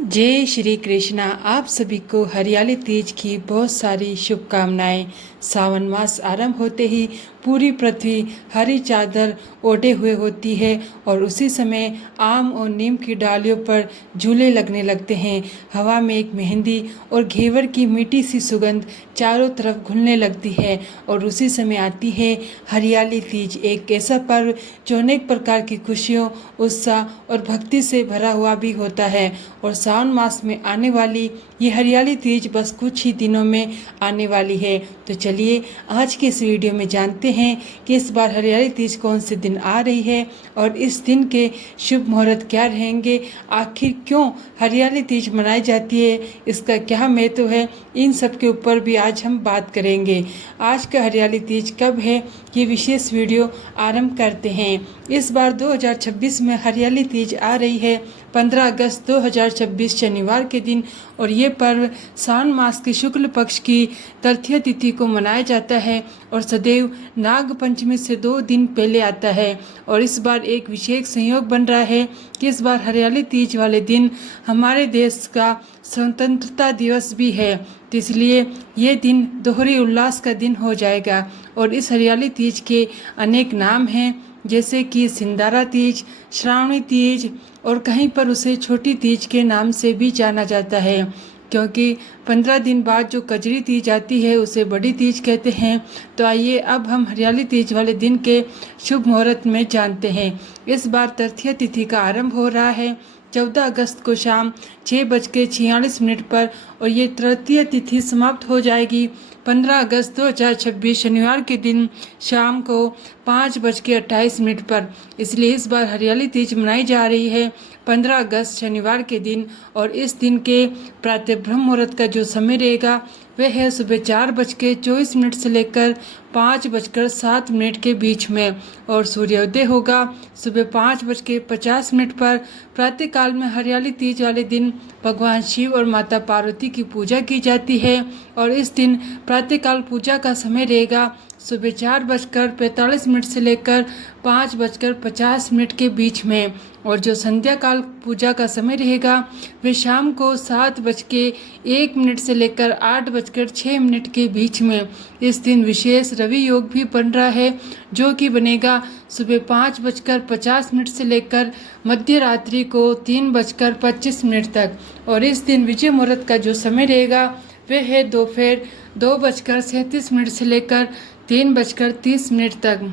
जय श्री कृष्णा। आप सभी को हरियाली तीज की बहुत सारी शुभकामनाएं। सावन मास आरंभ होते ही पूरी पृथ्वी हरी चादर ओढ़े हुए होती है और उसी समय आम और नीम की डालियों पर झूले लगने लगते हैं। हवा में एक मेहंदी और घेवर की मीठी सी सुगंध चारों तरफ घुलने लगती है और उसी समय आती है हरियाली तीज, एक ऐसा पर्व जो अनेक प्रकार की खुशियों, उत्साह और भक्ति से भरा हुआ भी होता है। और सावन मास में आने वाली ये हरियाली तीज बस कुछ ही दिनों में आने वाली है। तो चलिए आज के इस वीडियो में जानते हैं कि इस बार हरियाली तीज कौन से दिन आ रही है और इस दिन के शुभ मुहूर्त क्या रहेंगे, आखिर क्यों हरियाली तीज मनाई जाती है, इसका क्या महत्व है, इन सब के ऊपर भी आज हम बात करेंगे। आज का हरियाली तीज कब है, ये विशेष वीडियो आरंभ करते हैं। इस बार 2026 में हरियाली तीज आ रही है 15 अगस्त 2026 शनिवार के दिन और ये पर्व सावन मास के शुक्ल पक्ष की तृतीया तिथि को मनाया जाता है और सदैव नाग पंचमी से 2 दिन पहले आता है। और इस बार एक विशेष संयोग बन रहा है कि इस बार हरियाली तीज वाले दिन हमारे देश का स्वतंत्रता दिवस भी है, तो इसलिए ये दिन दोहरे उल्लास का दिन हो जाएगा। और इस हरियाली तीज के अनेक नाम हैं, जैसे कि सिंदारा तीज, श्रावणी तीज और कहीं पर उसे छोटी तीज के नाम से भी जाना जाता है, क्योंकि 15 दिन बाद जो कजरी तीज आती है उसे बड़ी तीज कहते हैं। तो आइए अब हम हरियाली तीज वाले दिन के शुभ मुहूर्त में जानते हैं। इस बार तृतीया तिथि का आरंभ हो रहा है 14 अगस्त को शाम 6:46 पर और ये तृतीया तिथि समाप्त हो जाएगी 15 अगस्त 2026 शनिवार के दिन शाम को 5:28 पर। इसलिए इस बार हरियाली तीज मनाई जा रही है 15 अगस्त शनिवार के दिन और इस दिन के प्रातः ब्रह्म मुहूर्त का जो समय रहेगा वह है सुबह 4:24 से लेकर 5:07 के बीच में और सूर्योदय होगा सुबह 5:50 पर। प्रातःकाल में हरियाली तीज वाले दिन भगवान शिव और माता पार्वती की पूजा की जाती है और इस दिन प्रातःकाल पूजा का समय रहेगा सुबह 4:45 से लेकर 5:50 के बीच में और जो संध्या काल पूजा का समय रहेगा वह शाम को 7:01 से लेकर 8:06 के बीच में। इस दिन विशेष रवि योग भी बन रहा है जो कि बनेगा सुबह 5:50 से लेकर मध्य रात्रि को 3:25 तक। और इस दिन विजय मुहूर्त का जो समय रहेगा वह है दोपहर 2:37 से लेकर 3:30 तक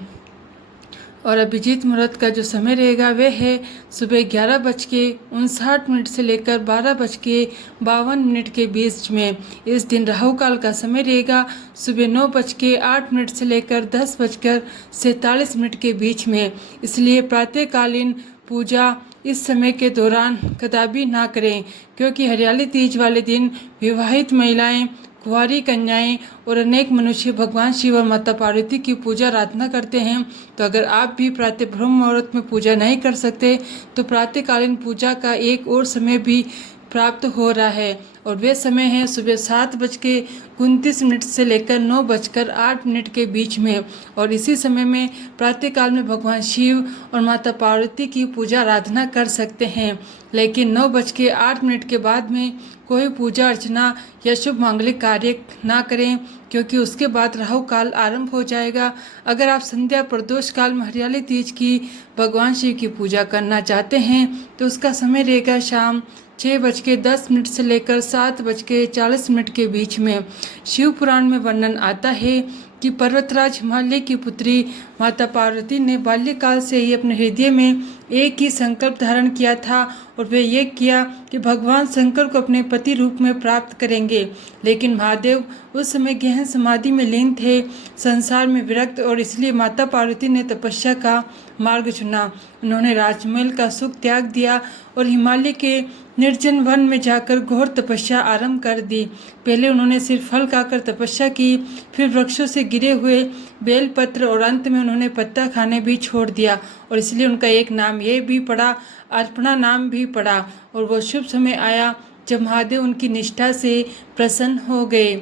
और अभिजीत मुहूर्त का जो समय रहेगा वह है सुबह 11:59 से लेकर 12:52 के बीच में। इस दिन राहु काल का समय रहेगा सुबह 9:08 से लेकर 10:47 के बीच में। इसलिए प्रातःकालीन पूजा इस समय के दौरान कदापि ना करें, क्योंकि हरियाली तीज वाले दिन विवाहित महिलाएं, कुंवारी कन्याएं और अनेक मनुष्य भगवान शिव और माता पार्वती की पूजा आराधना करते हैं। तो अगर आप भी प्रातः ब्रह्म मुहूर्त में पूजा नहीं कर सकते तो प्रातःकालीन पूजा का एक और समय भी प्राप्त हो रहा है और वे समय है सुबह 7:29 से लेकर 9:08 के बीच में। और इसी समय में प्रातःकाल में भगवान शिव और माता पार्वती की पूजा आराधना कर सकते हैं, लेकिन 9:08 के बाद में कोई पूजा अर्चना या शुभ मांगलिक कार्य ना करें, क्योंकि उसके बाद राहु काल आरंभ हो जाएगा। अगर आप संध्या प्रदोष काल में हरियाली तीज की भगवान शिव की पूजा करना चाहते हैं तो उसका समय रहेगा शाम 6:10 से लेकर 7:40 के बीच में। शिव पुराण में वर्णन आता है कि पर्वतराज हिमालय की पुत्री माता पार्वती ने बाल्यकाल से ही अपने हृदय में एक ही संकल्प धारण किया था और वे ये किया कि भगवान शंकर को अपने पति रूप में प्राप्त करेंगे। लेकिन महादेव उस समय गहन समाधि में लीन थे, संसार में विरक्त, और इसलिए माता पार्वती ने तपस्या का मार्ग चुना। उन्होंने राजमहल का सुख त्याग दिया और हिमालय के निर्जन वन में जाकर घोर तपस्या आरंभ कर दी। पहले उन्होंने सिर्फ फल खाकर तपस्या की, फिर वृक्षों से गिरे हुए बेलपत्र और अंत में उन्होंने पत्ता खाने भी छोड़ दिया और इसलिए उनका एक नाम ये भी पड़ा, अर्पणा नाम भी पड़ा। और वो शुभ समय आया जब महादेव उनकी निष्ठा से प्रसन्न हो गए।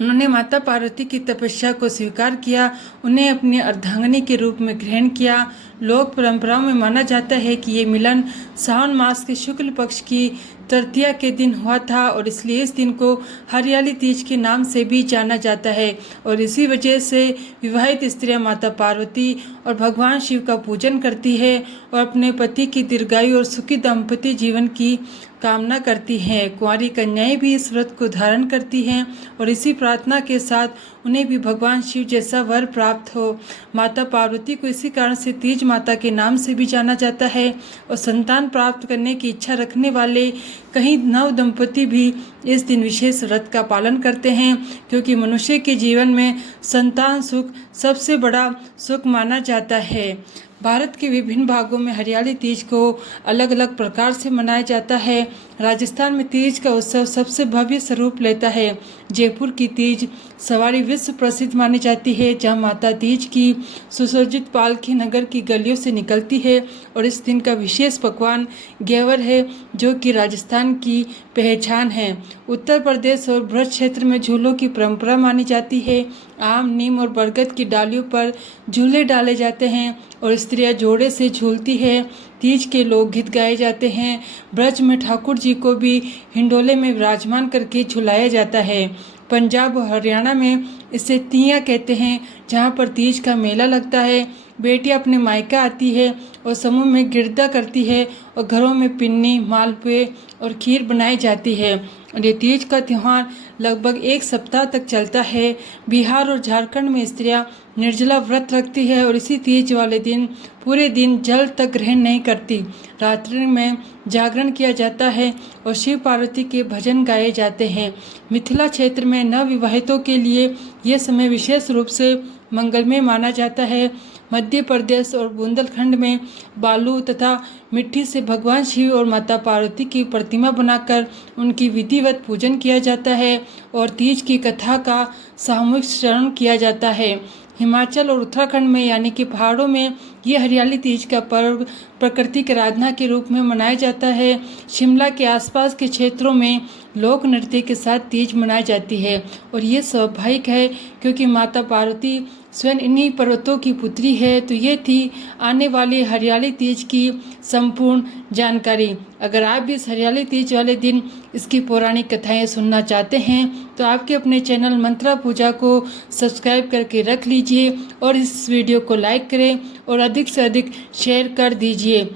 उन्होंने माता पार्वती की तपस्या को स्वीकार किया, उन्हें अपनी अर्धांगिनी के रूप में ग्रहण किया। लोक परंपराओं में माना जाता है कि ये मिलन सावन मास के शुक्ल पक्ष की तृतीया के दिन हुआ था और इसलिए इस दिन को हरियाली तीज के नाम से भी जाना जाता है। और इसी वजह से विवाहित स्त्रियां माता पार्वती और भगवान शिव का पूजन करती है और अपने पति की दीर्घायु और सुखी दाम्पत्य जीवन की कामना करती हैं। कुंवारी कन्याएं भी इस व्रत को धारण करती हैं और इसी प्रार्थना के साथ उन्हें भी भगवान शिव जैसा वर प्राप्त हो। माता पार्वती को इसी कारण से तीज माता के नाम से भी जाना जाता है और संतान प्राप्त करने की इच्छा रखने वाले कई नव दंपति भी इस दिन विशेष व्रत का पालन करते हैं, क्योंकि मनुष्य के जीवन में संतान सुख सबसे बड़ा सुख माना जाता है। भारत के विभिन्न भागों में हरियाली तीज को अलग अलग प्रकार से मनाया जाता है। राजस्थान में तीज का उत्सव सबसे भव्य स्वरूप लेता है। जयपुर की तीज सवारी विश्व प्रसिद्ध मानी जाती है, जहां माता तीज की सुसज्जित पालकी नगर की गलियों से निकलती है और इस दिन का विशेष पकवान घेवर है, जो कि राजस्थान की पहचान है। उत्तर प्रदेश और ब्रज क्षेत्र में झूलों की परंपरा मानी जाती है। आम, नीम और बरगद की डालियों पर झूले डाले जाते हैं और स्त्रियां जोड़े से झूलती है। तीज के लोकगीत गाए जाते हैं। ब्रज में ठाकुर जी को भी हिंडोले में विराजमान करके झुलाया जाता है। पंजाब और हरियाणा में इसे तीया कहते हैं, जहाँ पर तीज का मेला लगता है। बेटियां अपने मायका आती है और समूह में गिरदा करती है और घरों में पिन्नी, मालपुए और खीर बनाई जाती है। और ये तीज का त्यौहार लगभग एक सप्ताह तक चलता है। बिहार और झारखंड में स्त्रियां निर्जला व्रत रखती है और इसी तीज वाले दिन पूरे दिन जल तक ग्रहण नहीं करती। रात्रि में जागरण किया जाता है और शिव पार्वती के भजन गाए जाते हैं। मिथिला क्षेत्र में नवविवाहितों के लिए यह समय विशेष रूप से मंगलमय माना जाता है। मध्य प्रदेश और बुंदेलखंड में बालू तथा मिट्टी से भगवान शिव और माता पार्वती की प्रतिमा बनाकर उनकी विधिवत पूजन किया जाता है और तीज की कथा का सामूहिक श्रवण किया जाता है। हिमाचल और उत्तराखंड में यानी कि पहाड़ों में ये हरियाली तीज का पर्व प्रकृति की आराधना के रूप में मनाया जाता है। शिमला के आसपास के क्षेत्रों में लोक नृत्य के साथ तीज मनाई जाती है और ये स्वाभाविक है, क्योंकि माता पार्वती स्वयं इन्हीं पर्वतों की पुत्री है। तो ये थी आने वाली हरियाली तीज की संपूर्ण जानकारी। अगर आप भी इस हरियाली तीज वाले दिन इसकी पौराणिक कथाएं सुनना चाहते हैं तो आपके अपने चैनल मंत्रा पूजा को सब्सक्राइब करके रख लीजिए और इस वीडियो को लाइक करें और अधिक से अधिक शेयर कर दीजिए।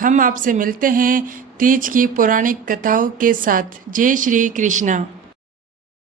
हम आपसे मिलते हैं तीज की पौराणिक कथाओं के साथ। जय श्री कृष्णा।